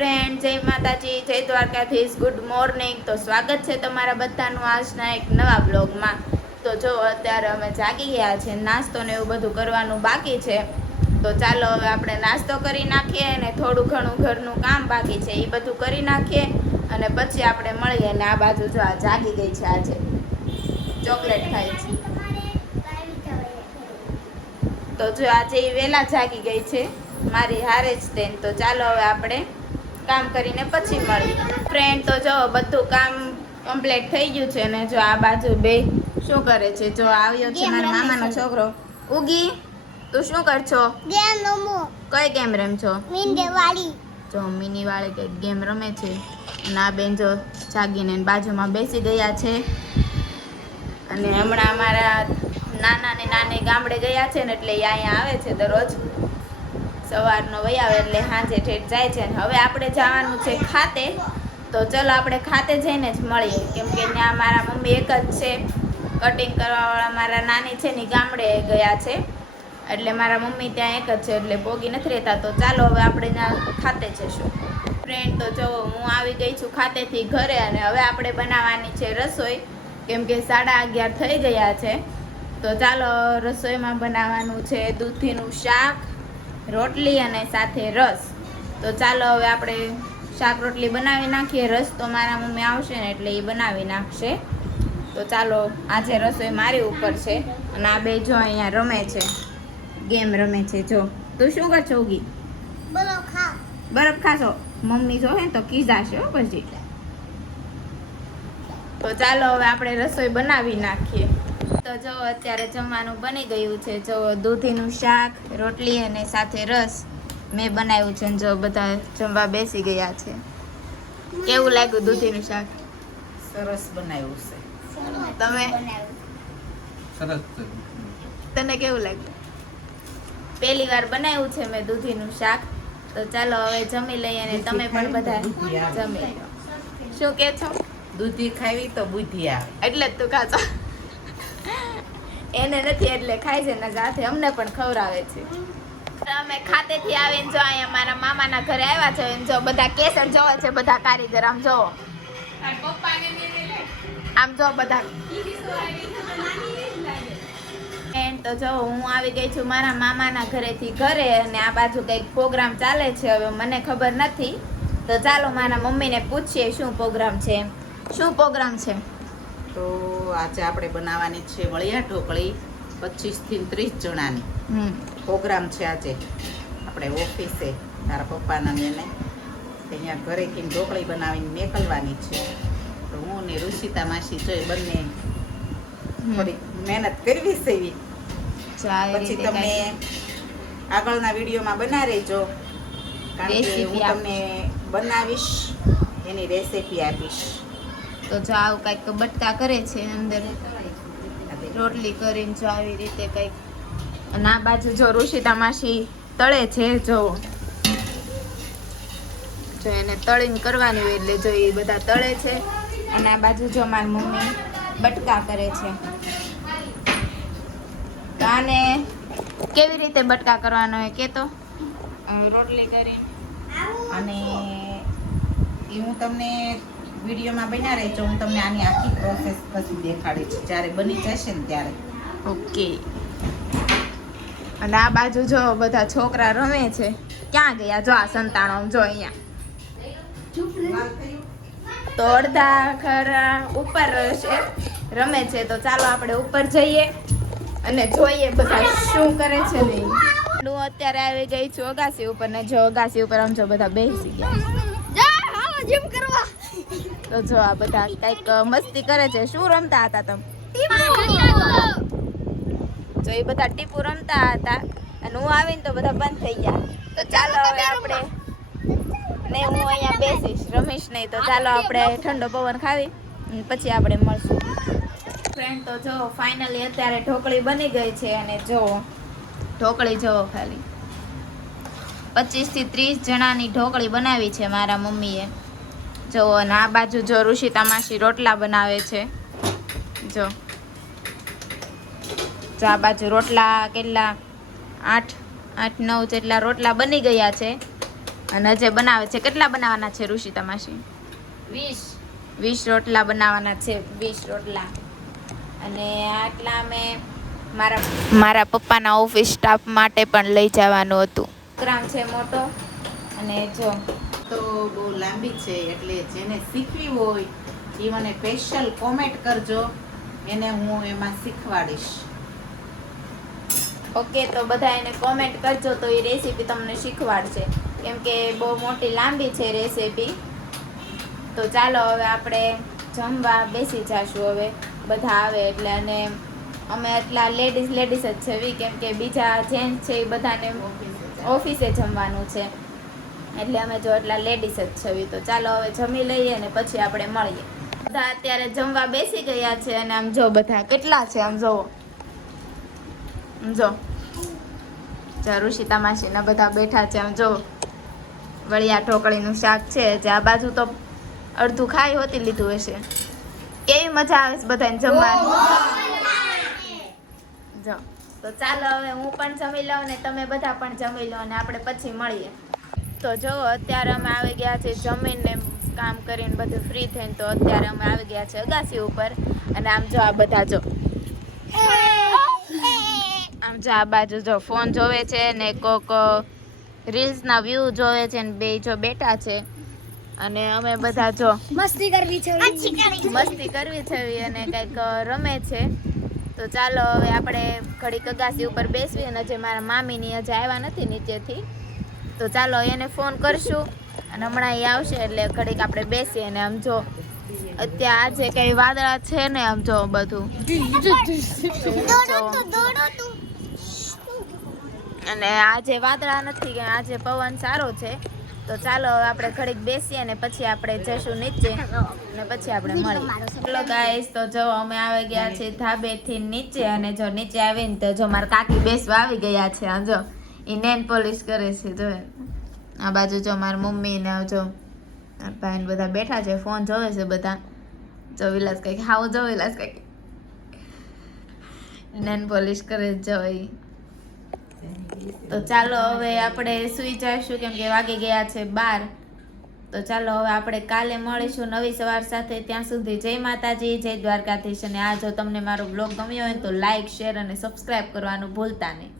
Friend, જય માતાજી, જય દ્વારકાધીશ, ગુડ મોર્નિંગ. તો સ્વાગત છે તમારા બધાનું આજના એક નવા બ્લોગમાં. તો જો અત્યારે અમે જાગી ગયા છે, નાસ્તો ને એવું બધું કરવાનું બાકી છે. તો ચાલો હવે આપણે નાસ્તો કરી નાખીએ અને થોડું ઘણું ઘરનું કામ બાકી છે એ બધું કરી નાખીએ અને પછી આપણે મળીએ. અને આ બાજુ જો આ જાગી ગઈ છે, આજે ચોકલેટ ખાય છે. તો જો આજે વહેલા જાગી ગઈ છે મારી હારે જ તેન. તો ચાલો હવે આપણે કામ કરીને પછી મળીએ. ફ્રેન્ડ, તો જો બધું કામ કમ્પ્લીટ થઈ ગયું છે ને જો આ બાજુ બે શું કરે છે. જો આવ્યો છે મારા મામાનો છોકરો. ઉગી, તું શું કર છો? ગેમ રમો. કઈ ગેમ રમ છો? મીંડે વાળી. જો મિની વાળી કઈ ગેમ રમે છે. અને આ બેન જો જાગીને બાજુમાં બેસી ગયા છે. અને હમણાં અમારા નાના ને નાની ગામડે ગયા છે ને એટલે અહીંયા આવે છે દરરોજ સવારનો વહી આવે એટલે સાંજે ઠેઠ જાય છે. હવે આપણે જવાનું છે ખાતે. તો ચલો આપણે ખાતે જઈને જ મળીએ, કેમ કે ત્યાં મારા મમ્મી એક જ છે. કટિંગ કરવાવાળા મારા નાની છે ને ગામડે ગયા છે એટલે મારા મમ્મી ત્યાં એક જ છે એટલે પોગી નથી રહેતા. તો ચાલો હવે આપણે ત્યાં ખાતે જઈશું. ફ્રેન્ડ, તો જો હું આવી ગઈ છું ખાતેથી ઘરે અને હવે આપણે બનાવવાની છે રસોઈ, કેમ કે 11:30 થઈ ગયા છે. તો ચાલો રસોઈમાં બનાવવાનું છે દૂધીનું શાક, રોટલી અને સાથે રસ. તો ચાલો હવે આપણે શાક રોટલી બનાવી નાખીએ. રસ તો મારા મમ્મી આવશે ને એટલે એ બનાવી નાખશે. તો ચાલો, આજે રસોઈ મારી ઉપર છે અને આ બે જો અહીંયા રમે છે, ગેમ રમે છે. જો તું શું કરશો ઉગી? બરફ ખા. બરફ ખાશો? મમ્મી જો હે તો કીધાશે હો પછી. તો ચાલો હવે આપણે રસોઈ બનાવી નાખીએ. તો જો અત્યારે જમવાનું બની ગયું છે. જો દૂધીનું શાક, રોટલી અને સાથે રસ મેં બનાવ્યું છે. જો બધા જમવા બેસી ગયા છે. કેવું લાગ્યું દૂધીનું શાક? સરસ બનાવ્યું છે. તમે? સરસ. તને કેવું લાગ્યું? પહેલી વાર બનાવ્યું છે મેં દૂધીનું શાક. તો ચાલો હવે જમી લઈએ અને તમે પણ બધા જમી લો. શું કે છો? દૂધી ખાવી તો બુદ્ધિ આવે. એટલે જ તું ખાશો? એને નથી એટલે ખાય છે ને સાથે અમને પણ ખવડાવે છે. અમે ખાતેથી આવીને જો અહીંયા મારા મામાના ઘરે આવ્યા છે. જો બધા કેસર જોવે છે, બધા કારીગર. આમ જો, આમ જો બધા. તો જો હું આવી ગઈ છું મારા મામાના ઘરેથી ઘરે અને આ બાજુ કંઈક પ્રોગ્રામ ચાલે છે. હવે મને ખબર નથી. તો ચાલો મારા મમ્મીને પૂછીએ શું પ્રોગ્રામ છે. શું પ્રોગ્રામ છે? તો આજે આપણે બનાવવાની છે વળિયા ઢોકળી 25 થી 30 જણાની પ્રોગ્રામ છે. આજે આપણે ઓફિસે તારા પપ્પાના ને અહીંયા ઘરે કીને ઢોકળી બનાવીને મેકલવાની છે. તો હું ને ઋષિતા માસી જોઈ બંને થોડી મહેનત કરવી છે એવી. પછી તમને આગળના વિડીયોમાં બના રહેજો, કારણ કે હું તમને બનાવીશ, એની રેસીપી આપીશ. તો જો આવું કંઈક બટકા કરે છે અંદર રોટલી કરીને, જો આવી રીતે કંઈક. અને આ બાજુ જો ઋષિતા માસી તળે છે. જો એને તળીને કરવાની હોય એટલે જો એ બધા તળે છે. અને આ બાજુ જો મારી મમ્મી બટકા કરે છે. તો આને કેવી રીતે બટકા કરવાનો હોય કે તો? રોટલી કરીને અને એ હું તમને વિડીયોમાં બના રહેજો. હું તમને આની આખી પ્રોસેસ પછી દેખાડીશ જ્યારે બની જશે ને ત્યારે. ઓકે. અને આ બાજુ જો બધા છોકરા રમે છે. ક્યાં ગયા? જો આ સંતાણો જો અહીંયા. તો અડધા ખરા ઉપર છે, રમે છે. તો ચાલો આપણે ઉપર જઈએ અને જોઈએ બધા શું કરે છે. ને હું અત્યારે આવી ગઈ છું અગાસી ઉપર ને જો અગાસી ઉપર આમ જો બધા બેસી ગયા. જીમ કરવા. તો જો આ બધા કઈક મસ્તી કરે છે. શું રમતા હતા તમે? જો એ બધા ટીપુ રમતા હતા અને હું આવીને તો બધા બંધ થઈ ગયા. તો ચાલો હવે આપણે ને હું અહીંયા બેસીશ, રમીશ નહીં. તો ચાલો આપણે ઠંડો પવન ખાવી પછી આપણે મળશું. ફ્રેન્ડ, તો જો ફાઇનલી અત્યારે ઢોકળી બની ગઈ છે. અને જો ઢોકળી જોવો ખાલી 25 થી 30 જણાની ઢોકળી બનાવી છે મારા મમ્મીએ. જો અને આ બાજુ જો ઋષિતા માસી રોટલા બનાવે છે. જો આ બાજુ રોટલા કેટલા 8-9 જેટલા રોટલા બની ગયા છે. અને જે બનાવે છે કેટલા બનાવવાના છે ઋષિતા માસી? 20 રોટલા બનાવવાના છે, 20 રોટલા. અને આટલા અમે મારા પપ્પાના ઓફિસ સ્ટાફ માટે પણ લઈ જવાનું હતું. પ્રોગ્રામ છે મોટો. અને જો તો બહુ લાંબી છે, એટલે જેને શીખવી હોય એ મને સ્પેશિયલ કોમેન્ટ કરજો, એને હું એમાં શીખવાડીશ. ઓકે, તો બધા એને કોમેન્ટ કરજો તો એ રેસીપી તમને શીખવાડશે, કેમ કે બહુ મોટી લાંબી છે રેસીપી. તો ચાલો હવે આપણે જમવા બેસી જઈશું હવે બધા આવે એટલે. અને અમે એટલા લેડીઝ જ છે, કેમ કે બીજા જેન્ટ્સ છે એ બધાને ઓફિસે જમવાનું છે, એટલે અમે જો એટલા લેડીઝ જ છે. તો ચાલો હવે જમી લઈએ અને પછી આપણે મળીએ. બધા અત્યારે જમવા બેસી ગયા છે. અને આમ જો બધા કેટલા છે, આમ જોવો, જો ઋષિતા માસીના બધા બેઠા છે. આમ જો વળિયા ઢોકળીનું શાક છે, જે આ બાજુ તો અડધું ખાઈ હોતી લીધું હશે. કેવી મજા આવે છે બધાને જમવાની. જો તો ચાલો હવે હું પણ જમી લઉં ને તમે બધા પણ જમી લો, અને આપણે પછી મળીએ. તો જો અત્યારે અમે આવી ગયા છે જમીને કામ કરીને બધું ફ્રી થઈને. તો અત્યારે અમે આવી ગયા છે અગાસી ઉપર. અને આમ જો આ બધા જો આમ જો આ બાજુ જો ફોન જોવે છે ને કોક રીલ્સના વ્યૂ જોવે છે ને બે જો બેઠા છે. અને અમે બધા જો મસ્તી કરવી છે અને કંઈક રમે છે. તો ચાલો હવે આપણે ઘડીક અગાસી ઉપર બેસવી. અને જે મારા મામીની હજી આવ્યા નથી નીચેથી, તો ચાલો એને ફોન કરશું અને હમણાં એ આવશે એટલે ઘડીક આપણે બેસીએ. અને આમ જો અત્યારે આજે કઈ વાદળા છે ને, આમ જો બધું અને આજે વાદળા નથી, કે આજે પવન સારો છે. તો ચાલો હવે આપણે ઘડીક બેસીએ ને પછી આપણે જશું નીચે અને પછી આપણે મળીએ. ચલો ગાઈસ, તો જો અમે આવી ગયા છે ધાબેથી નીચે. અને જો નીચે આવીને તો જો મારા કાકી બેસવા આવી ગયા છે. આ જો એ નેન પોલિશ કરે છે. જો આ બાજુ જો મારી મમ્મી ને જો ભાઈ બધા બેઠા છે, ફોન જોવે છે બધા. જો વિલાસ કઈક હાવ જો વિલાસ કઈક નેન પોલિશ કરે જો ઈ. તો ચાલો હવે આપણે સુઈ જઈશું, કેમ કે વાગી ગયા છે 12. તો ચાલો હવે આપણે કાલે મળીશું નવી સવાર સાથે. ત્યાં સુધી જય માતાજી, જય દ્વારકાધીશ. અને આ જો તમને મારો બ્લોગ ગમ્યો હોય તો લાઈક, શેર અને સબસ્ક્રાઈબ કરવાનું ભૂલતા નહીં.